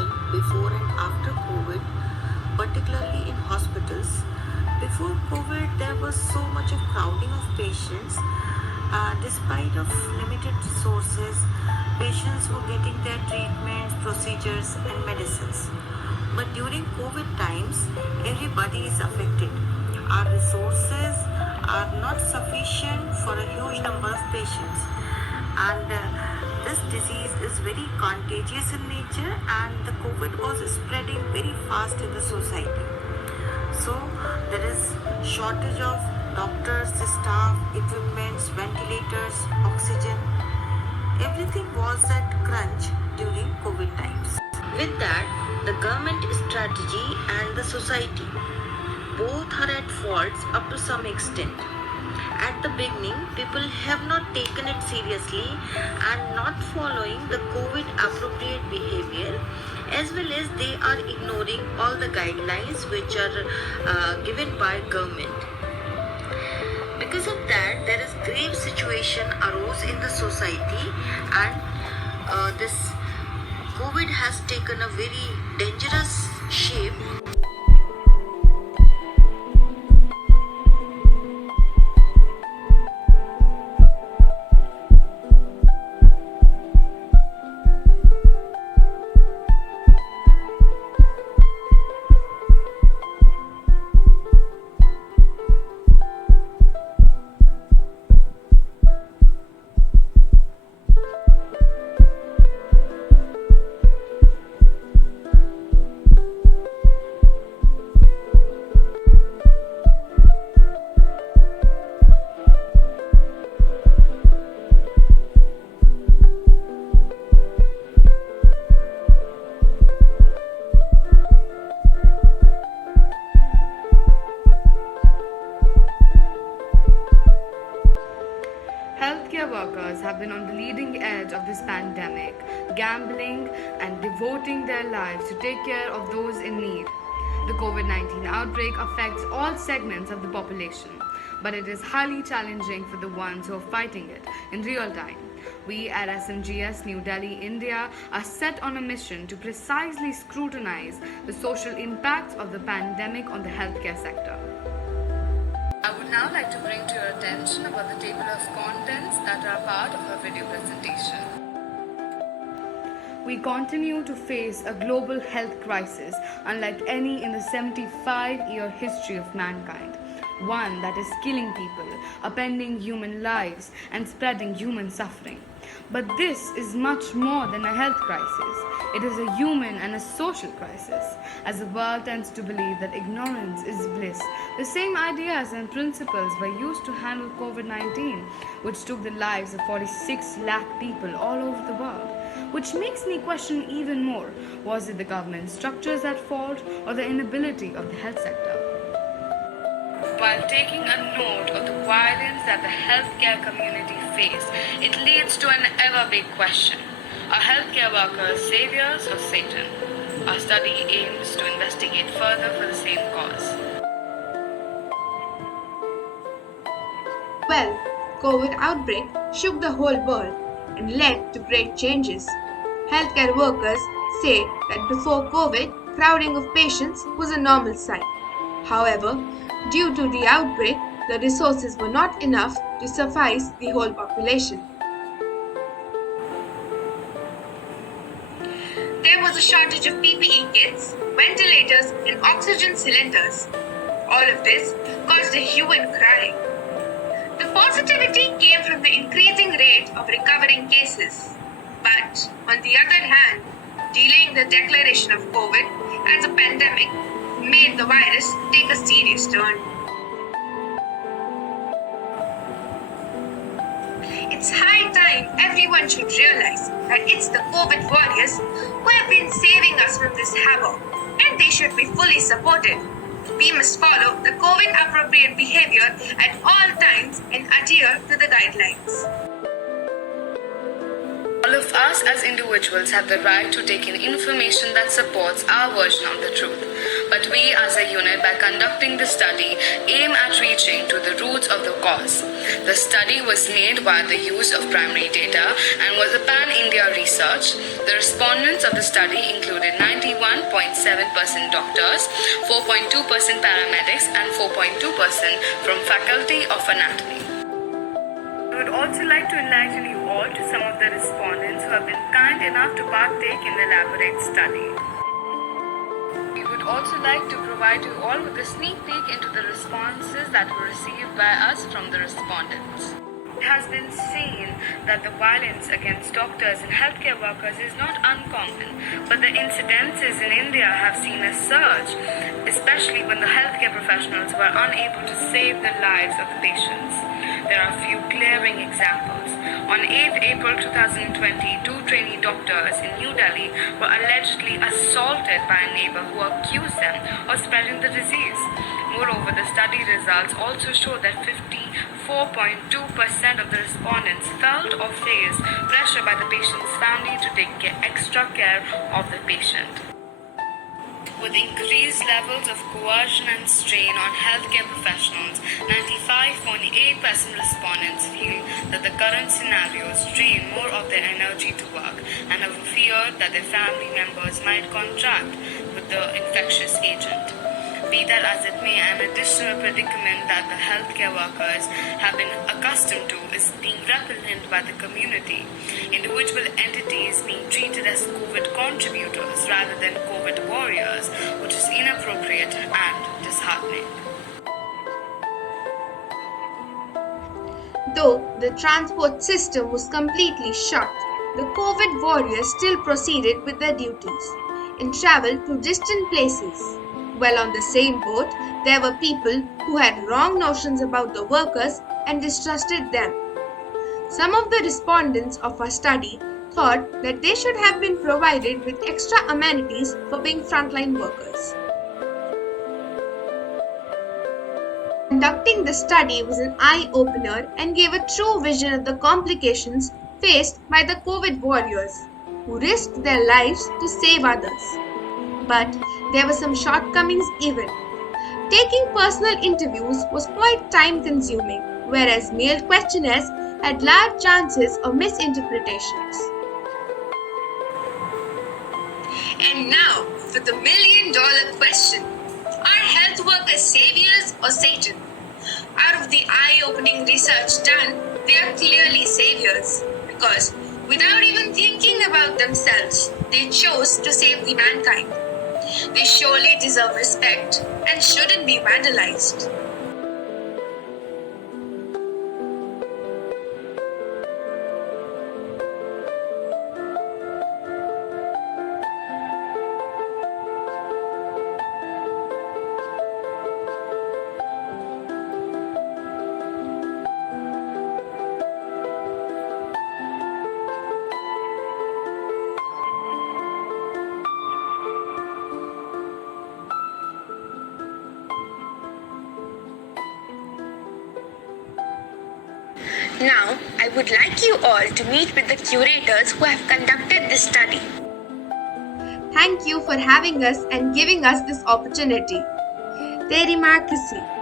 situation before and after COVID, particularly in hospitals. Before COVID, there was so much of crowding of patients. Despite of limited resources, patients were getting their treatments, procedures, and medicines. But during COVID times, everybody is affected. Our resources are not sufficient for a huge number of patients, and this disease is very contagious in nature, and the COVID was spreading very fast in the society. So there is shortage of doctors, staff, equipments, ventilators, oxygen. Everything was at crunch during COVID times. With that, the government strategy and the society both are at faults up to some extent. At the beginning, people have not taken it seriously and not following the COVID appropriate behavior, as well as they are ignoring all the guidelines which are given by government. Because of that, there is grave situation arose in the society, and this COVID has taken a very dangerous shape. Healthcare workers have been on the leading edge of this pandemic, gambling and devoting their lives to take care of those in need. The COVID-19 outbreak affects all segments of the population, but it is highly challenging for the ones who are fighting it in real time. We at SMGS New Delhi, India are set on a mission to precisely scrutinize the social impacts of the pandemic on the healthcare sector. I would now like to bring to your attention about the table of contents that are part of our video presentation. We continue to face a global health crisis unlike any in the 75-year history of mankind. One that is killing people, upending human lives, and spreading human suffering. But this is much more than a health crisis. It is a human and a social crisis. As the world tends to believe that ignorance is bliss, the same ideas and principles were used to handle COVID-19, which took the lives of 46 lakh people all over the world. Which makes me question even more, was it the government structures at fault or the inability of the health sector? While taking a note of the violence that the healthcare community face, it leads to an ever big question. Are healthcare workers saviors or Satan? Our study aims to investigate further for the same cause. Well, COVID outbreak shook the whole world and led to great changes. Healthcare workers say that before COVID, crowding of patients was a normal sight. However, due to the outbreak, the resources were not enough to suffice the whole population. There was a shortage of PPE kits, ventilators, and oxygen cylinders. All of this caused a hue and cry. The positivity came from the increasing rate of recovering cases. But, on the other hand, delaying the declaration of COVID as a pandemic made the virus take a serious turn. It's high time everyone should realize that it's the COVID warriors who have been saving us from this havoc, and they should be fully supported. We must follow the COVID appropriate behavior at all times and adhere to the guidelines. All of us as individuals have the right to take in information that supports our version of the truth. But we as a unit, by conducting the study, aim at reaching to the roots of the cause. The study was made by the use of primary data and was a pan-India research research. The respondents of the study included 91.7% doctors, 4.2% paramedics, and 4.2% from Faculty of Anatomy. I would also like to enlighten you all to some of the respondents who have been kind enough to partake in the elaborate study. We would also like to provide you all with a sneak peek into the responses that were received by us from the respondents. It has been seen that the violence against doctors and healthcare workers is not uncommon, but the incidences in India have seen a surge, especially when the healthcare professionals were unable to save the lives of the patients. There are a few glaring examples. On 8th April 2020, two trainee doctors in New Delhi were allegedly assaulted by a neighbor who accused them of spreading the disease. Moreover, the study results also show that 54.2% of the respondents felt or faced pressure by the patient's family to take extra care of the patient. With increased levels of coercion and strain on healthcare professionals, 95.8% respondents feel that the current scenarios drain more of their energy to work and have feared that their family members might contract with the infectious agent. Be that as it may, an additional predicament that the healthcare workers have been accustomed to is being represented by the community, individual entities being treated as COVID contributors rather than COVID warriors, which is inappropriate and disheartening. Though the transport system was completely shut, the COVID warriors still proceeded with their duties and traveled to distant places. While on the same boat, there were people who had wrong notions about the workers and distrusted them. Some of the respondents of our study thought that they should have been provided with extra amenities for being frontline workers. Conducting the study was an eye-opener and gave a true vision of the complications faced by the COVID warriors, who risked their lives to save others. But there were some shortcomings even. Taking personal interviews was quite time-consuming, whereas mailed questionnaires had large chances of misinterpretations. And now for the million-dollar question. Are health workers saviors or Satan? Out of the eye-opening research done, they are clearly saviors because without even thinking about themselves, they chose to save the mankind. They surely deserve respect and shouldn't be vandalized. Now, I would like you all to meet with the curators who have conducted this study. Thank you for having us and giving us this opportunity. Teri Markisi.